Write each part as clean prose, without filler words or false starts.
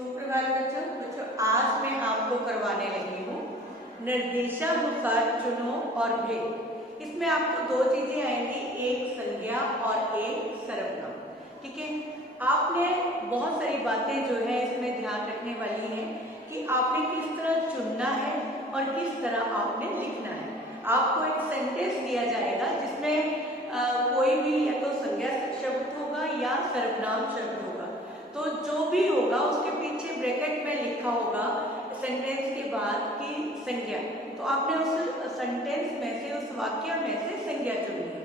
सुप्रभात बच्चों। बच्चों आज मैं आपको करवाने लगी हूँ निर्देशानुसार चुनो और भेद। इसमें आपको दो चीजें आएंगी, एक संज्ञा और एक सर्वनाम। ठीक है, आपने बहुत सारी बातें जो है इसमें ध्यान रखने वाली है कि आपने किस तरह चुनना है और किस तरह आपने लिखना है। आपको एक सेंटेंस दिया जाएगा जिसमें कोई भी या तो संज्ञा शब्द होगा या सर्वनाम शब्द होगा, तो जो भी होगा उसके पीछे ब्रैकेट में लिखा होगा सेंटेंस के बाद की संज्ञा। तो आपने उस सेंटेंस में से, उस वाक्य में से संज्ञा चुननी है।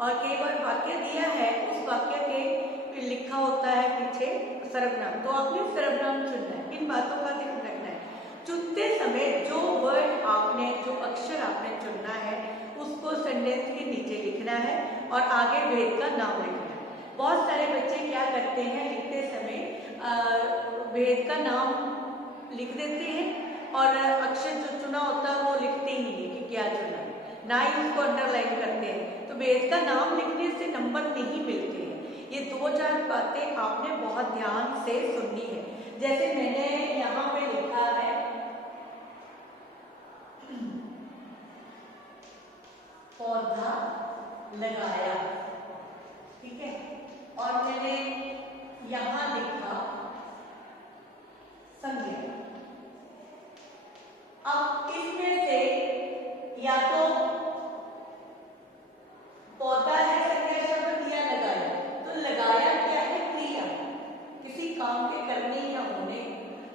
और कई बार वाक्य दिया है, उस वाक्य के लिखा होता है पीछे सर्वनाम, तो आपने सर्वनाम चुनना है। इन बातों का ध्यान रखना है। चुनते समय जो वर्ड आपने, जो अक्षर आपने चुनना है उसको सेंटेंस के नीचे लिखना है और आगे भेद का नाम लिखना है। बहुत सारे बच्चे क्या करते हैं, लिखते समय भेद का नाम लिख देते हैं और अक्षर जो चुना होता है वो लिखते ही नहीं कि क्या चुना है, ना ही उसको अंडरलाइन करते हैं। तो भेद का नाम लिखने से नंबर नहीं मिलते हैं। ये दो चार बातें आपने बहुत ध्यान से सुननी है। जैसे मैंने यहाँ पे लिखा है पौधा लगाया, ठीक है, और मैंने यहां लिखा संज्ञा। अब इसमें से या तो पौधा है संज्ञा शब्द या लगाया, तो लगाया क्या है, क्रिया। किसी काम के करने या होने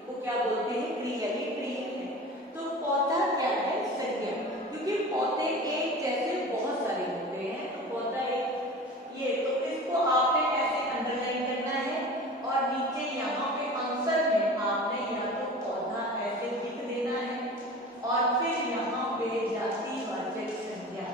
को क्या बोलते हैं, क्रिया। ये क्रिया है। तो पौधा क्या है, संज्ञा, क्योंकि पौधे एक जैसे बहुत सारे होते हैं। तो पौधा एक ये, तो इसको आपने ऐसे अंडरलाइन करना है और नीचे यहाँ पे आंसर में आपने या तो पौधा ऐसे लिख देना है और फिर यहाँ पे जातिवाचक संज्ञा,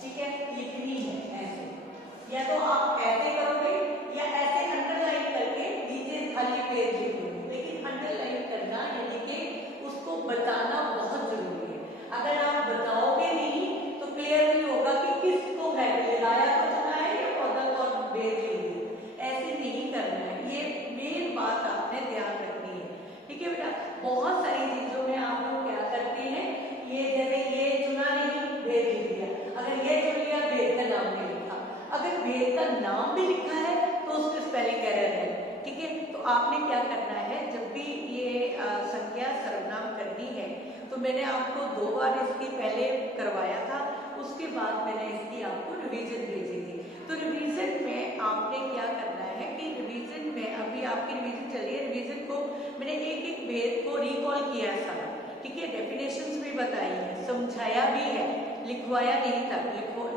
ठीक है, लिखनी है ऐसे। या तो आप ऐसे करोगे या ऐसे अंडरलाइन करके नीचे खाली पेज लिखोगे, लेकिन अंडरलाइन करना यानी कि उसको बताना बहुत जरूरी है। अगर आप बताओगे नहीं तो क्लियर नहीं होगा कि किसको है, लगाया तो चुना है या पौधा को भेज लीजिए। ऐसे नहीं करना है, ये मेन बात आपने ध्यान रखनी है। ठीक है बेटा, बहुत सारी चीजों में आप लोग क्या करते हैं, ये जैसे ये चुना नहीं, भेज लिख दिया। अगर ये चुन लिया, भेद का नाम नहीं लिखा। अगर भेद का नाम भी लिखा है तो उसमें स्पेलिंग एरर है। ठीक है, तो आपने क्या करना है, जब भी ये संज्ञा सर्वनाम करनी है, तो मैंने आपको 2 बार इसकी पहले करवाया था, उसके बाद मैंने इसकी आपको रिवीजन भेजी थी। तो रिवीजन में आपने क्या करना है कि रिवीजन में अभी आपकी रिवीजन चल रही है, रिवीजन को मैंने एक एक भेद को रिकॉल किया है सारा। ठीक है, डेफिनेशंस भी बताई है, समझाया भी है, लिखवाया नहीं था।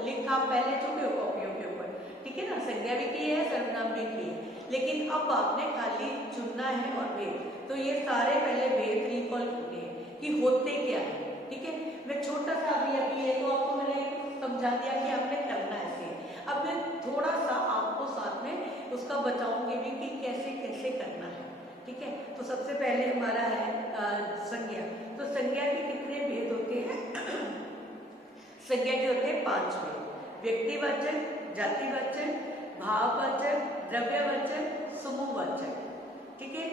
लिख आप पहले चुके हो कॉपियों के ऊपर, ठीक है ना, संज्ञा भी की है, सर्वनाम भी की है, लेकिन अब आपने खाली चुनना है और भेद। तो ये सारे पहले भेद रिकॉल करने हैं कि होते क्या है। ठीक है, मैं छोटा सा अभी ये तो आपको मैंने समझा दिया कि आपने करना ऐसे। अब मैं थोड़ा सा आपको साथ में उसका बताऊंगी भी कि कैसे कैसे करना है। ठीक है, तो सबसे पहले हमारा है संज्ञा। तो संज्ञा के कितने भेद होते हैं? संज्ञा के होते हैं 5 भेद: व्यक्तिवाचक, जातिवाचक, भाववाचक, द्रव्यवाचक, समूहवाचक। ठीक है,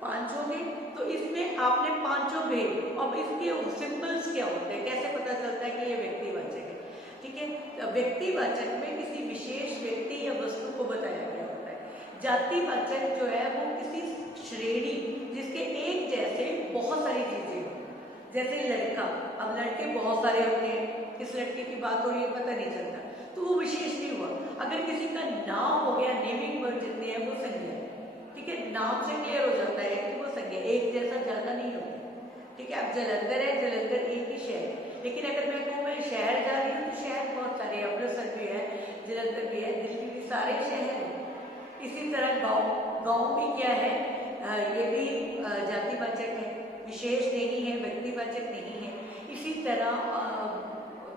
5 हो गए। तो इसमें आपने 5 भेद, अब इसके सिंबल्स क्या होते हैं, कैसे पता चलता है कि ये व्यक्तिवाचक है। ठीक है, तो व्यक्तिवाचक में किसी विशेष व्यक्ति या वस्तु को बताया गया होता है। जातिवाचक जो है वो किसी श्रेणी जिसके एक जैसे बहुत सारी चीजें हो, जैसे लड़का। अब लड़के बहुत सारे होते हैं, किस लड़के की बात हो रही है पता नहीं चलता, तो वो विशेष नहीं हुआ। अगर किसी का नाम हो गया, नेमिंग वर्ड जितने हैं वो संज्ञा है। ठीक है, नाम से क्लियर हो जाता है कि वो संज्ञा, एक जैसा ज्यादा नहीं होता। ठीक है, अब जलंधर है, जलंधर एक ही शहर, लेकिन अगर मैं कहूँ मैं शहर जा रही हूँ तो शहर बहुत सारे, अमृतसर भी है, जलंधर भी है, दिल्ली भी, सारे शहर हैं। इसी तरह गाँव भी क्या है, ये भी जातिवाचक है, विशेष नहीं है, व्यक्तिवाचक नहीं है। इसी तरह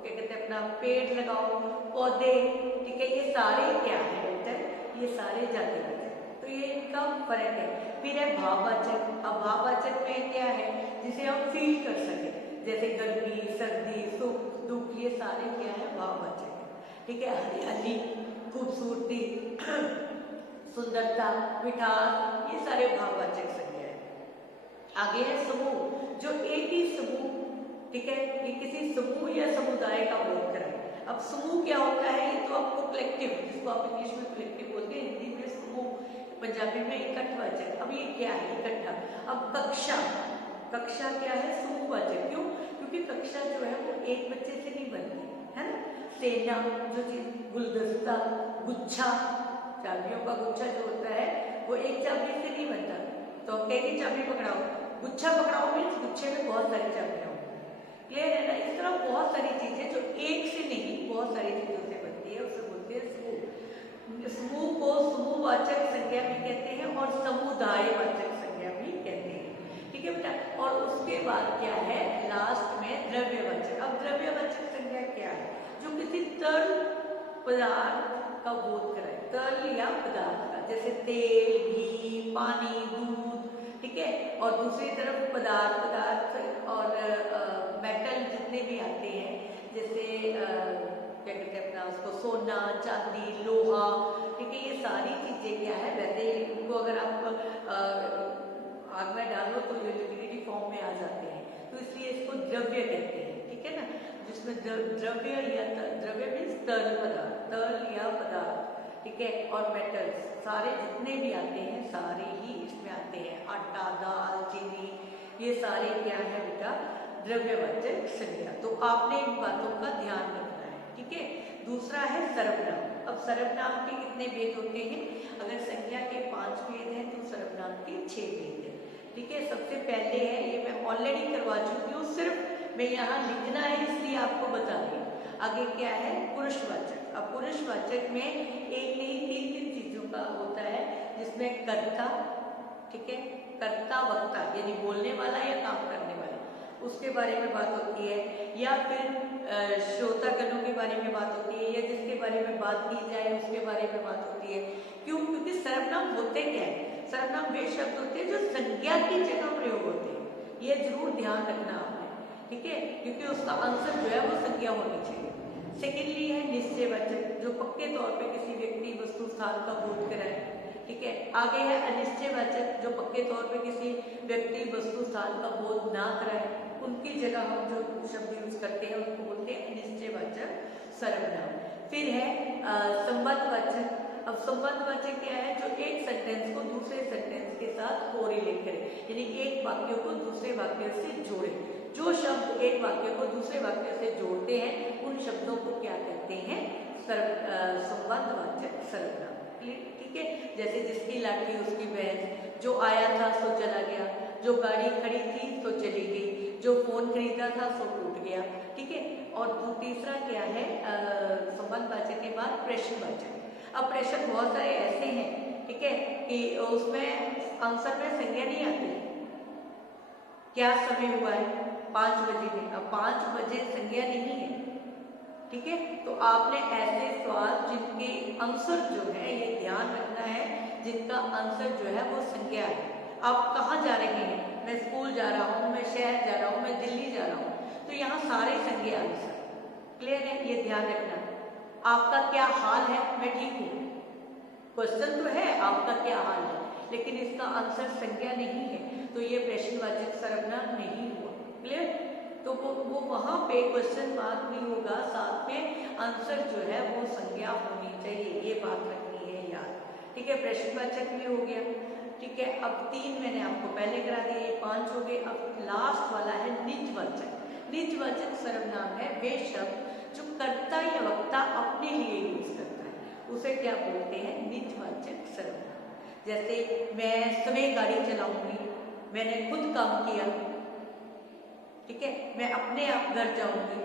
क्या कहते हैं अपना पेड़ लगाओ, पौधे, ठीक है, ये सारे क्या है बेटा, ये सारे जातिवाचक। तो ये इनका फर्क है। फिर है भाववाचक। अब भाववाचक में क्या है, जिसे हम फील कर सके, जैसे गर्मी, सर्दी, सुख, दुख, ये सारे क्या है, भाववाचक है। ठीक है, हरियाली, खूबसूरती, सुंदरता, मिठास, ये सारे भाववाचक संज्ञा है। आगे है समूह, जो एक ही समूह, ठीक है, ये किसी समूह या समुदाय का बोध कराए। अब समूह क्या होता है, ये तो आपको कलेक्टिव, जिसको आप इंग्लिश में कलेक्टिव बोलते हैं, हिंदी में समूह, पंजाबी में इकट्ठवाचक। अब ये क्या है इकट्ठा। अब कक्षा, कक्षा क्या है समूहवाचक। क्यों? क्योंकि कक्षा जो है वो एक बच्चे से नहीं बनती है ना। सेना जो चीज, गुलदस्ता, गुच्छा, चाबियों का गुच्छा जो होता है वो एक चाबी से नहीं बनता। तो कई चाबी पकड़ाओ, गुच्छा पकड़ाओ मीन्स गुच्छे में बहुत सारी चाबियां होती हैं। क्लियर है ना। इस तरह बहुत सारी चीजें जो एक से नहीं बहुत सारी चीजों से बनती है, उसे बोलते हैं समूह। समूह को समूहवाचक संज्ञा भी कहते हैं और समुदायवाचक संज्ञा भी कहते हैं। ठीक है बेटा। और उसके बाद क्या है लास्ट में द्रव्यवाचक। अब द्रव्यवाचक संज्ञा क्या है, जो किसी तरल पदार्थ का बोध कराए, तरल या पदार्थ का, जैसे तेल, घी, पानी, दूध, ठीक है। और दूसरी तरफ पदार्थ और मेटल जितने भी आते हैं, जैसे क्या कहते हैं अपना उसको, सोना, चांदी, लोहा, ठीक है। ये सारी चीजें क्या है, वैसे इनको अगर आप आग में डालो तो ये लिक्विड फॉर्म में आ जाते हैं, तो इसलिए इसको द्रव्य कहते हैं। ठीक है ना। जिसमें द्रव्य या द्रव्य मीन्स तरल पदार्थ, तरल या पदार्थ, ठीक है। और मेटल्स सारे जितने भी आते हैं सारे ही इसमें आते हैं। आटा, दाल, चीनी, ये सारे क्या है बेटा द्रव्यवाचक संज्ञा। तो आपने इन बातों का ध्यान रखना है। ठीक है। दूसरा है सर्वनाम। अब सर्वनाम के कितने भेद होते हैं, अगर संज्ञा के 5 भेद हैं तो सर्वनाम के 6 भेद हैं। ठीक है। सबसे पहले है, ये मैं ऑलरेडी करवा चुकी हूँ, सिर्फ मैं यहाँ लिखना है इसलिए आपको बता रही हूँ। आगे क्या है पुरुषवाचक। अब पुरुषवाचक में एक नहीं 3 चीजों का होता है, जिसमें कर्ता, ठीक है, कर्ता वक्ता यानी बोलने वाला या काम करने वाला, उसके बारे में बात होती है, या फिर श्रोतागणों के बारे में बात होती है, या जिसके बारे में बात की जाए उसके बारे में बात होती है। क्यों? क्योंकि सर्वनाम होते क्या है, सर्वनाम वे शब्द होते हैं जो संज्ञा की जगह प्रयोग होते हैं। ये जरूर ध्यान रखना आपने, ठीक है, क्योंकि उसका आंसर जो है वो संज्ञा होनी चाहिए। सेकेंडली है निश्चयवाचक, जो पक्के तौर पे किसी व्यक्ति, वस्तु, स्थान का बोध कराए। ठीक है। आगे है अनिश्चयवाचक, जो पक्के तौर पे किसी व्यक्ति, वस्तु, स्थान का बोध ना कराए, उनकी जगह हम जो शब्द यूज करते हैं उसको बोलते हैं अनिश्चयवाचक सर्वनाम। फिर है संबंधवाचक। अब संबंधवाचक क्या है, जो एक सेंटेंस को दूसरे सेंटेंस के साथ कोरिलेट करे, यानी एक वाक्य को दूसरे वाक्य से जोड़े। जो शब्द एक वाक्य को दूसरे वाक्य से जोड़ते हैं उन शब्दों को क्या कहते हैं, संबंधवाचक सर्वनाम। ठीक है। जैसे जिसकी लाठी उसकी भैंस, जो आया था सो चला गया, जो गाड़ी खड़ी थी तो चली गई, जो फोन खरीदा था सो टूट गया। ठीक है। और तीसरा क्या है संबंधवाचक के बाद प्रश्नवाचक। अब प्रश्न बहुत सारे ऐसे हैं, ठीक है, कि उसमें आंसर में संज्ञा नहीं आती। क्या समय हुआ है, 5 बजे थे। अब 5 बजे संज्ञा नहीं है। ठीक है। तो आपने ऐसे सवाल जिनके आंसर जो है, ये ध्यान रखना है, जिनका आंसर जो है वो संज्ञा है। आप कहाँ जा रहे हैं, मैं स्कूल जा रहा हूँ, मैं शहर जा रहा हूँ, मैं दिल्ली जा रहा हूँ, तो यहाँ सारे संज्ञा आंसर। क्लियर है, ये ध्यान रखना। आपका क्या हाल है, मैं ठीक हूँ, क्वेश्चन तो है आपका क्या हाल है, लेकिन इसका आंसर संज्ञा नहीं है, तो ये प्रश्नवाचक सर्वनाम नहीं हुआ। क्लियर। तो वो वहां पे क्वेश्चन मार्क भी होगा, साथ में आंसर जो है वो संज्ञा होनी चाहिए, ये बात रखनी है याद। ठीक है। प्रश्नवाचक भी हो गया। ठीक है। अब 3 मैंने आपको पहले करा दिए, ये 5 हो गए। अब लास्ट वाला है निजवाचक। निजवाचक सर्वनाम है वे शब्द जो कर्ता या वक्ता अपने लिए यूज करता है, उसे क्या बोलते हैं, निजवाचक सर्वनाम। जैसे मैं स्वयं गाड़ी चलाऊंगी, मैंने खुद काम किया। ठीक है। मैं अपने आप घर जाऊंगी,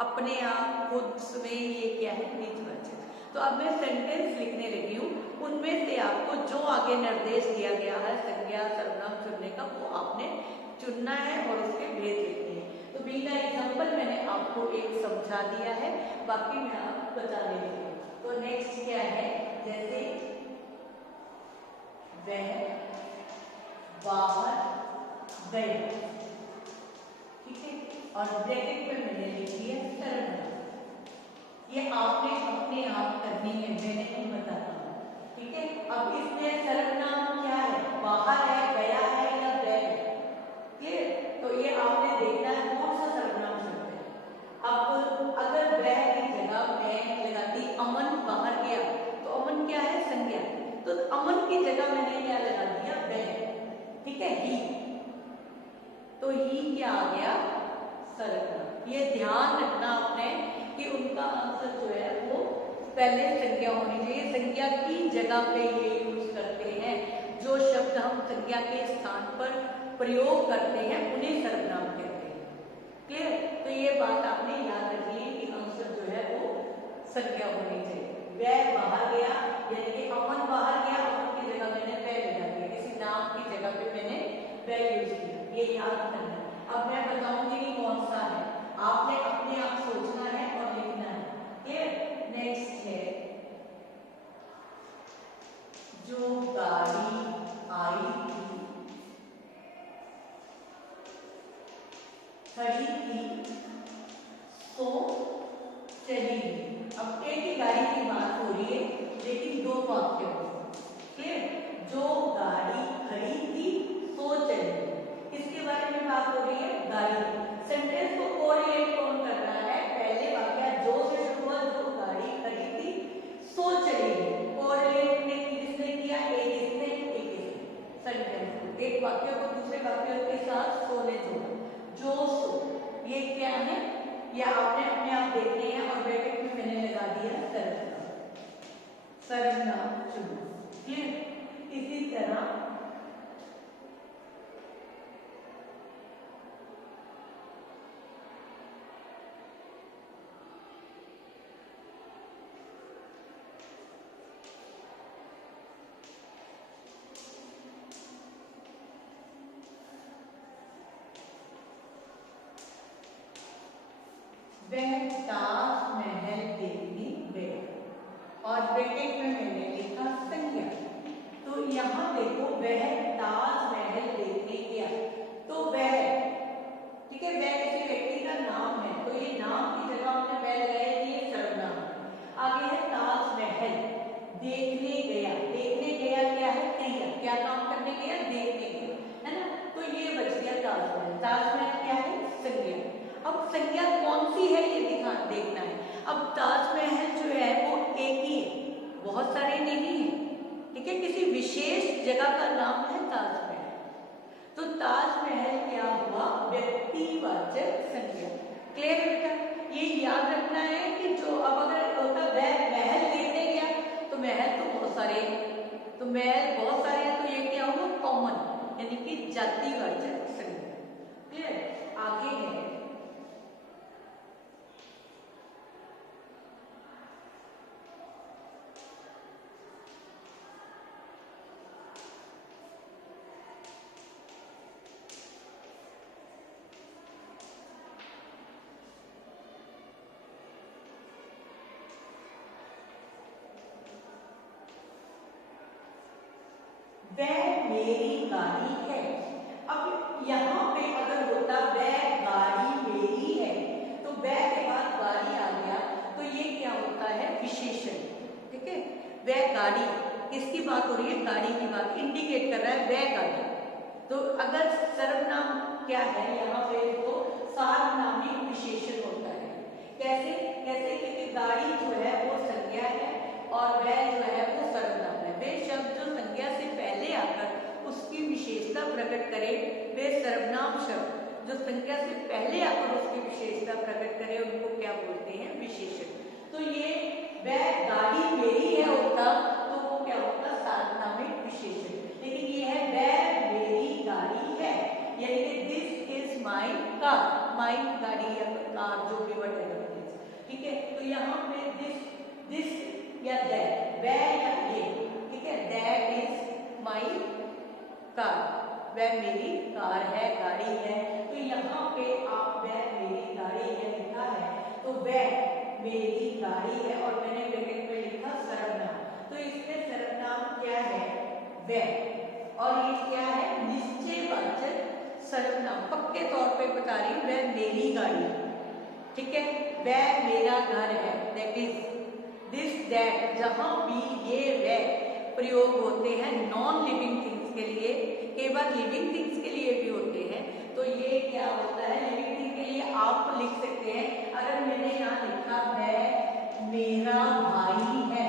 अपने आप, खुद, स्वयं, ये क्या है, निजवाचक। तो अब मैं सेंटेंस लिखने लगी हूँ, उनमें से आपको जो आगे निर्देश दिया गया है संज्ञा सर्वनाम चुनने का, वो आपने चुनना है और उसके भेद लिखने हैं। तो बिना एग्जाम्पल मैंने आपको एक समझा दिया है, बाकी मैं आपको बताने लगी हूँ। तो नेक्स्ट क्या है, जैसे वह बाहर गए, ठीक है, और ब्रैकेट में मैंने लिख दिया सर्वनाम। ये आपने अपने आप करनी है, मैंने नहीं बताता। ठीक है। अब इसमें सर्वनाम क्या है, बाहर है, गया है या गए है, अमन की जगह मैंने क्या लगा दिया, वह, ठीक है, ही। तो ही क्या आ गया, सर्वनाम। ये ध्यान रखना आपने कि उनका आंसर जो है वो पहले संज्ञा होनी चाहिए। संज्ञा की जगह पे ये यूज करते हैं, जो शब्द हम संज्ञा के स्थान पर प्रयोग करते हैं उन्हें सर्वनाम कहते हैं। क्लियर? तो ये बात आपने याद रखिए कि आंसर जो है वो संज्ञा होनी चाहिए। वह बाहर गया, यानी कि अमन बाहर गया, अमन की जगह मैंने वह लगा दिया, किसी नाम की जगह पे मैंने वह यूज किया, ये याद करना है। अब मैं बताऊंगी नहीं कौन सा है, आपने अपने आप सोचना है और लिखना है। क्लियर? नेक्स्ट है, जो गाड़ी आई थी, खड़ी थी, तो चली गई। अब एक ही गाड़ी की बात हो रही है लेकिन दो वाक्य हो। क्लियर? जो गाड़ी खड़ी थी तो चली गई, इसके बारे में बात हो रही है। गाड़ी सेंटेंस को कोरिलेट कौन कर रहा है, पहले वाक्य जो से शुरू हुआ, जो गाड़ी खड़ी थी सो चली गई। कोरिलेट ने किसने किया, एक इसने एक इसने, सेंटेंस को एक वाक्य को दूसरे वाक्य के साथ सो ने जोड़ा, जो सो। ये क्या है, ये आपने अपने आप देखने हैं और ब्रैकेट में मैंने लगा दिया सर्वनाम, सर्वनाम चुनो। क्लियर? इसी तरह वह ताजमहल देखने गया और ब्रैकेट में मैंने लिखा संज्ञा। तो यहाँ देखो, वह ताजमहल देखने गया, तो वह, ठीक है, वह किसी व्यक्ति का नाम है, तो ये नाम की जगह हमने वह लगाया, ये सर्वनाम। आगे है ताजमहल देखने गया, देखने गया क्या है, क्रिया, क्या काम करने गया, देखने गया, है ना। तो ये बच गया ताजमहल। ताजमहल क्या है, संज्ञा। अब संज्ञा कौन सी है ये देखना है। अब ताजमहल जो है वो एक ही है, बहुत सारे नहीं है, ठीक है, किसी विशेष जगह का नाम है ताजमहल। तो ताजमहल क्या हुआ, व्यक्तिवाचक संज्ञा। क्लियर है बेटा? ये याद रखना है कि जो अब अगर होता वह महल देखने गया, तो महल तो बहुत सारे, तो महल बहुत सारे हैं, तो ये क्या होगा, कॉमन, यानी कि जातिवाचक संज्ञा। क्लियर? आगे है, वह मेरी गाड़ी है। अब यहाँ पे अगर होता वह गाड़ी मेरी है, तो वह के बाद गाड़ी आ गया, तो ये क्या होता है, विशेषण। ठीक है, वह गाड़ी, किसकी बात हो रही है, गाड़ी की बात इंडिकेट कर रहा है, वह गाड़ी। तो अगर सर्वनाम क्या है यहाँ पे, तो सार्वनामिक विशेषण होता है। कैसे कैसे, क्योंकि गाड़ी जो है वो संज्ञा है और वह जो है वो सर्वनाम है। वे शब्द जो संज्ञा से पहले आकर उसकी विशेषता प्रकट करे, वे सर्वनाम शब्द जो संज्ञा से पहले आकर उसकी विशेषता प्रकट करे, उनको क्या बोलते हैं, विशेषण। तो ये वह गाड़ी मेरी है होता, तो वो क्या होता, सार्वनामिक विशेषण। लेकिन ये है वह मेरी गाड़ी है, यानी कि दिस इज माई कार, माई गाड़ी या कार, जो भी वर्ड है, ठीक है। तो यहाँ पे दिस या दैट, वह या ये, ठीक है, दैट इज माई कार, वह मेरी कार है, गाड़ी है। तो यहाँ पे आप वह मेरी गाड़ी है लिखा है, तो वह मेरी गाड़ी है और मैंने ब्रैकेट में लिखा सर्वनाम। तो इसमें सर्वनाम क्या है, वह, और ये क्या है, निश्चयवाचक सर्वनाम। पक्के तौर पे बता रही हूँ, वह मेरी गाड़ी है, ठीक है, वह मेरा घर है, दैट इज दिस दैट। जहां भी ये वह प्रयोग होते हैं नॉन लिविंग थिंग्स के लिए, केवल लिविंग थिंग्स के लिए भी होते हैं। तो ये क्या होता है, लिविंग थिंग के लिए आप लिख सकते हैं, अगर मैंने यहाँ लिखा है मेरा भाई है,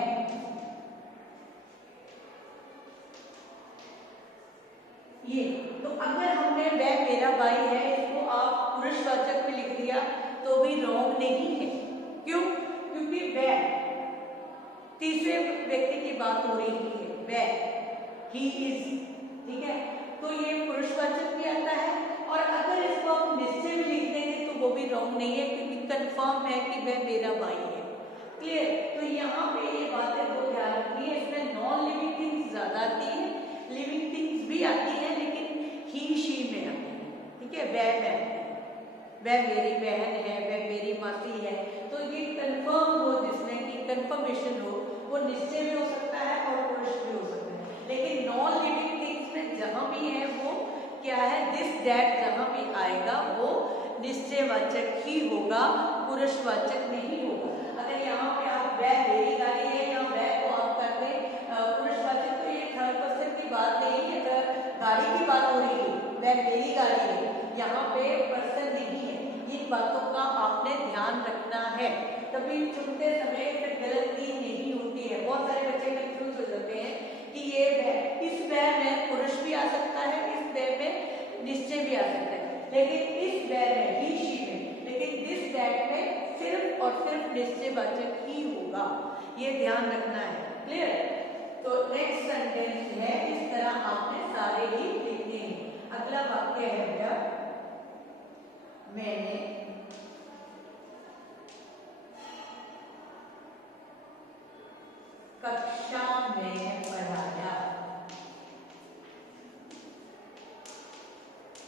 ये तो अगर हमने वह मेरा भाई है इसको आप पुरुषवाचक में लिख दिया तो भी रॉन्ग नहीं है। क्यों? क्योंकि वह तीसरे व्यक्ति की बात हो रही है, वह ही इज, ठीक है, तो ये पुरुषवाचक भी आता है। और अगर इसको आप निश्चय भी लिख देंगे तो वो भी रॉन्ग नहीं है क्योंकि कंफर्म है कि वह मेरा भाई है। क्लियर? तो यहाँ पे ये बातें दो ध्यान रखनी है। इसमें नॉन लिविंग थिंग्स ज्यादा आती है, लिविंग थिंग्स भी आती है लेकिन ही शी में आती है, ठीक है। वह मेरी बहन है, वह मेरी मासी है, तो ये कंफर्म हो, जिसमें कि कंफर्मेशन हो, वो निश्चय भी हो सकता है और पुरुष भी हो सकता है। लेकिन नॉन लिविंग थिंग्स में जहां भी है वो क्या है, दिस दैट जहां भी आएगा वो निश्चयवाचक ही होगा, पुरुषवाचक नहीं होगा। अगर यहाँ पे आप वह मेरी गाड़ी है या वह को आप कर दे पुरुषवाचक, तो ये थर्ड पर्सन की बात नहीं है, गाड़ी की बात हो रही है, वह मेरी गाड़ी है, यहाँ पे पर्सन नहीं है। इन बातों का आपने ध्यान रखना है, तभी चुनते समय फिर गलती नहीं होती है। बहुत सारे बच्चे कंफ्यूज हो जाते हैं कि ये वह, इस वह में पुरुष भी आ सकता है, इस वह में निश्चय भी आ सकता है, लेकिन इस वह में ही शी में, लेकिन दिस दैट में सिर्फ और सिर्फ निश्चयवाचक ही होगा, ये ध्यान रखना है। क्लियर? तो नेक्स्ट सेंटेंस है, इस तरह आपने सारे ही लिखने हैं। अगला वाक्य है क्या, मैंने कक्षा में पढ़ाया,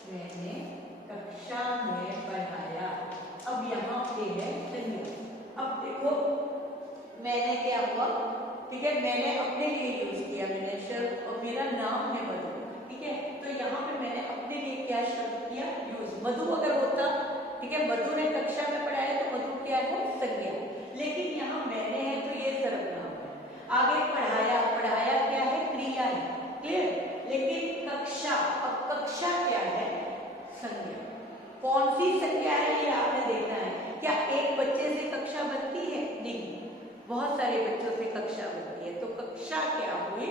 मैंने कक्षा में पढ़ाया। अब यहाँ पे है संज्ञा। अब देखो मैंने क्या हुआ, ठीक है, मैंने अपने लिए यूज किया, मैंने शब्द, और मेरा नाम है मधु, ठीक है, तो यहाँ पे मैंने अपने लिए क्या शब्द किया, यूज। मधु अगर होता, ठीक है, मधु ने कक्षा में पढ़ाया तो मधु क्या है, संज्ञा, लेकिन यहाँ मैंने है तो ये सर्वनाम है। आगे पढ़ाया, पढ़ाया क्या है, क्रिया है। क्लियर? लेकिन कक्षा, अब कक्षा क्या है, संज्ञा। कौन सी संज्ञा है ये आपने देखना है। क्या एक बच्चे से कक्षा बनती है? नहीं, बहुत सारे बच्चों से कक्षा बनती है। तो कक्षा क्या हुई,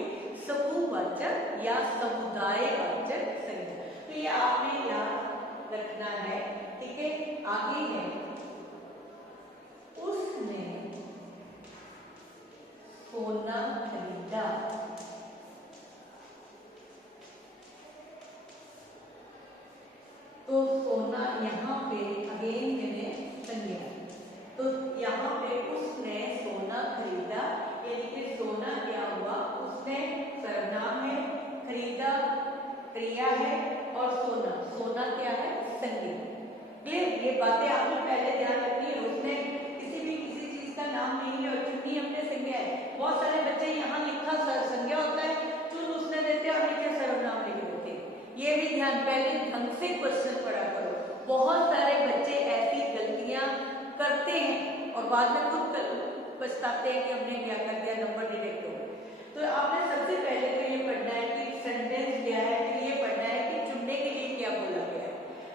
समूहवाचक या समुदायवाचक संज्ञा। तो ये आपने याद रखना है, ठीक है। आगे है, उसने सोना खरीदा, तो सोना यहाँ पे अगेन मैंने संज्ञा, तो यहाँ पे उसने सोना खरीदा, यानी कि सोना क्या हुआ, उसने सर्वनाम है, खरीदा क्रिया है, और सोना, सोना क्या है, संज्ञा। क्लियर? ये बातें आपने पहले ध्यान रखनी है। उसने किसी चीज का नाम नहीं है और चुनी हमने संज्ञा है। बहुत सारे बच्चे यहाँ लिखा संज्ञा होता है, चुन उसने देते हैं और नीचे सर्वनाम लिख देते हैं। ये भी ध्यान, पहले ढंग से क्वेश्चन पढ़ा करो। बहुत सारे बच्चे ऐसी गलतियां करते हैं और बाद में खुद पछताते हैं कि हमने क्या कर दिया, नंबर डिडक्ट हो गए। तो आपने सबसे पहले तो ये पढ़ना है कि सेंटेंस क्या है, फिर ये पढ़ना है कि चुनने के लिए क्या बोला गया है,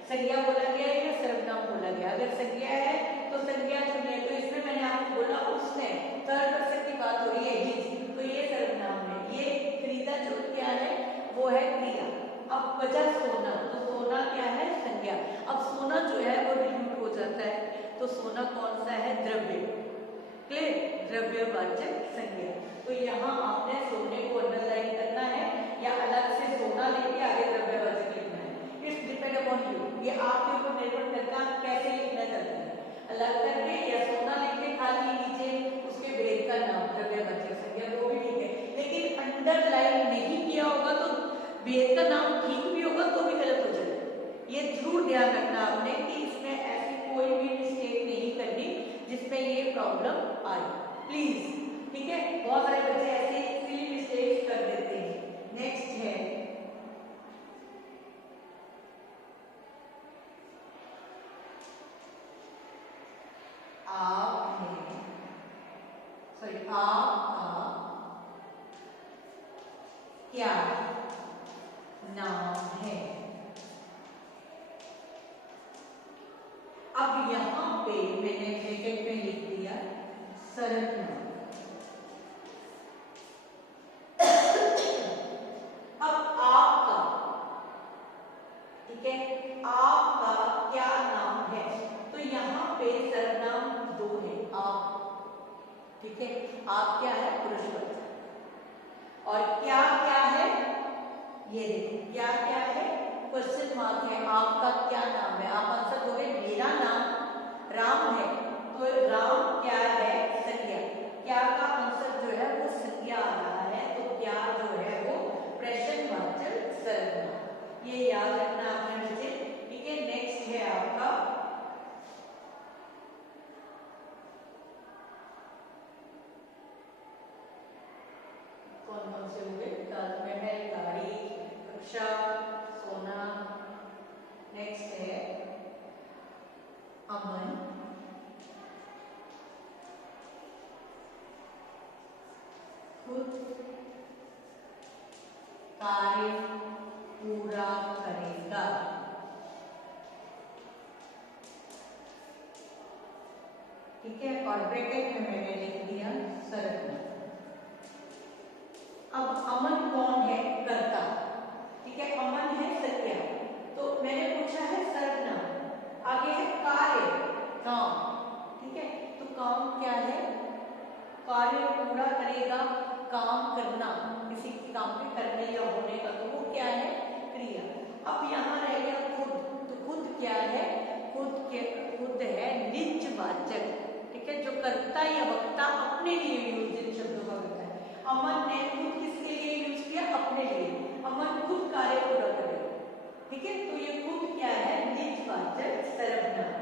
संज्ञा बोला गया है या सर्वनाम बोला गया। अगर संज्ञा है तो संज्ञा चुनिए। तो इसमें मैंने आपको बोला उसने, थर्ड पर्सन की बात हो रही है, ही, तो ये सर्वनाम है। ये खरीदा जो क्या है, वो है क्रिया। अब वजह सोना, तो सोना क्या है, संज्ञा। अब सोना जो है वो डिल्यूट हो जाता है, तो सोना कौन सा है, द्रव्य। क्लियर? द्रव्यवाचक संज्ञा। तो यहाँ आपने सोने को अंडरलाइन करना है या अलग से सोना लेके आगे द्रव्यवाचक लिखना है। इट्स डिपेंड अपॉन यू, ये आपके ऊपर निर्भर करता है कैसे लिखना चाहते हैं, अलग करके या सोना लिखके खाली नीचे उसके भेद का नाम द्रव्यवाचक संज्ञा, वो भी ठीक है। लेकिन अंडरलाइन नहीं किया होगा तो भेद का नाम ठीक भी होगा तो भी गलत हो जाएगा। ये जरूर ध्यान रखना आपने कि इसमें ऐसी कोई भी मिस्टेक नहीं करनी जिसमें ये प्रॉब्लम आए, प्लीज, ठीक है। बहुत सारे बच्चे ऐसे सिली मिस्टेक्स कर देते हैं। नेक्स्ट है, आपने, सॉरी, आपका क्या नाम है। अब यहां पे मैंने ब्रैकेट में लिख दिया सर्वनाम। अब आपका, ये देखो क्या क्या है, क्वेश्चन मार्क है, आपका क्या नाम है, आप आंसर दोगे मेरा नाम राम है, तो राम क्या है, संज्ञा, क्या का आंसर जो है वो संज्ञा आ रहा है, तो क्या जो है वो प्रश्नवाचक सर्वनाम, ये याद रखना आपने बच्चे। ठीक है, नेक्स्ट है आपका कौन कौन से हुए, ताजमहल, गाड़ी, कक्षा, सोना, नेक्स्ट है अमन, खुद कार्य पूरा करेगा, ठीक है, और ब्रैकेट में मैंने लिख दिया सर्वनाम। अब अमन कौन है, कर्ता, ठीक है, अमन है संज्ञा, तो मैंने पूछा है सर्वनाम, आगे है कार्य, काम, ठीक है, तो काम क्या है, कार्य पूरा करेगा, काम करना, किसी काम के करने या होने का, तो वो क्या है, क्रिया। अब यहाँ रह गया खुद, तो खुद क्या है, खुद है निजवाचक, ठीक है, जो कर्ता या वक्ता अपने लिए यूज इन शब्दों का करता है। अमन ने खुद किसके लिए यूज किया, अपने लिए, अमन खुद कार्य पूरा करेगा, ठीक है, तो ये खुद क्या है, निजवाचक सर्वनाम।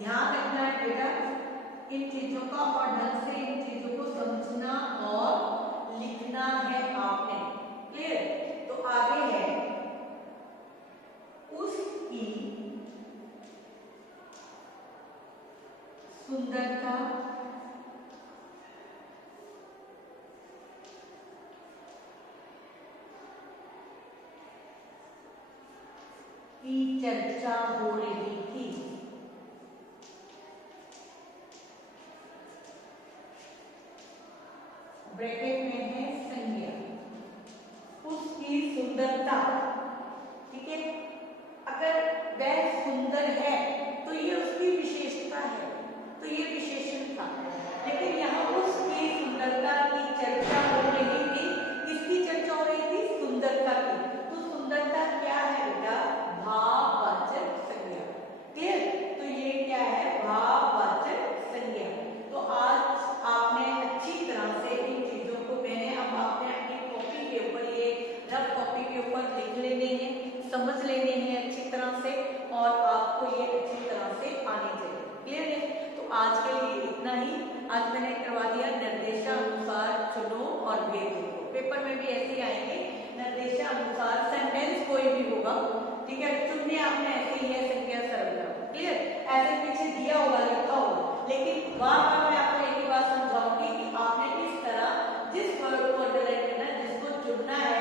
ध्यान रखना है बेटा इन चीजों का, और ढंग से इन चीजों को समझना और लिखना है आपने, क्लियर। तो आगे है उसकी सुंदरता की चर्चा हो रही थी, ब्रैकेट में है संज्ञा, उसकी सुंदरता, ठीक है, अगर वह सुंदर है तो ये उसकी विशेषता है, तो ये विशेषण था, लेकिन यहाँ उसकी सुंदरता की चर्चा हो रही थी, किसकी चर्चा हो रही थी, सुंदरता की, तो सुंदरता क्या है बेटा, भाववाचक संज्ञा, क्लियर, तो ये क्या है, भाववाचक संज्ञा। तो आज आपने अच्छी तरह से इन चीजों को, मैंने अब आपने अपनी कॉपी के ऊपर, ये रफ कॉपी के ऊपर लिख लेने हैं, समझ लेने हैं अच्छी तरह से, और आपको ये अच्छी तरह से आने चाहिए, क्लियर है। तो आज के लिए इतना ही, आज मैंने करवा दिया निर्देशानुसार चुनो और भेद दो, पेपर में भी ऐसे ही आएंगे, निर्देशानुसार सेंटेंस कोई भी होगा, ठीक है, चुनने आपने ऐसे ही है, संज्ञा सर्वनाम, क्लियर, ऐसे पीछे दिया होगा, लिखा होगा, लेकिन वहां पर मैं आपको एक ही बात समझाऊंगी कि आपने इस तरह जिस वर्ड को अंडरलाइन करना है, जिसको चुनना है,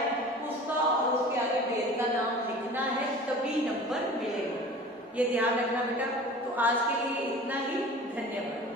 उसका और उसके आगे भेद का नाम लिखना है, तभी नंबर मिलेगा, ये ध्यान रखना बेटा। तो आज के लिए इतना ही, धन्यवाद।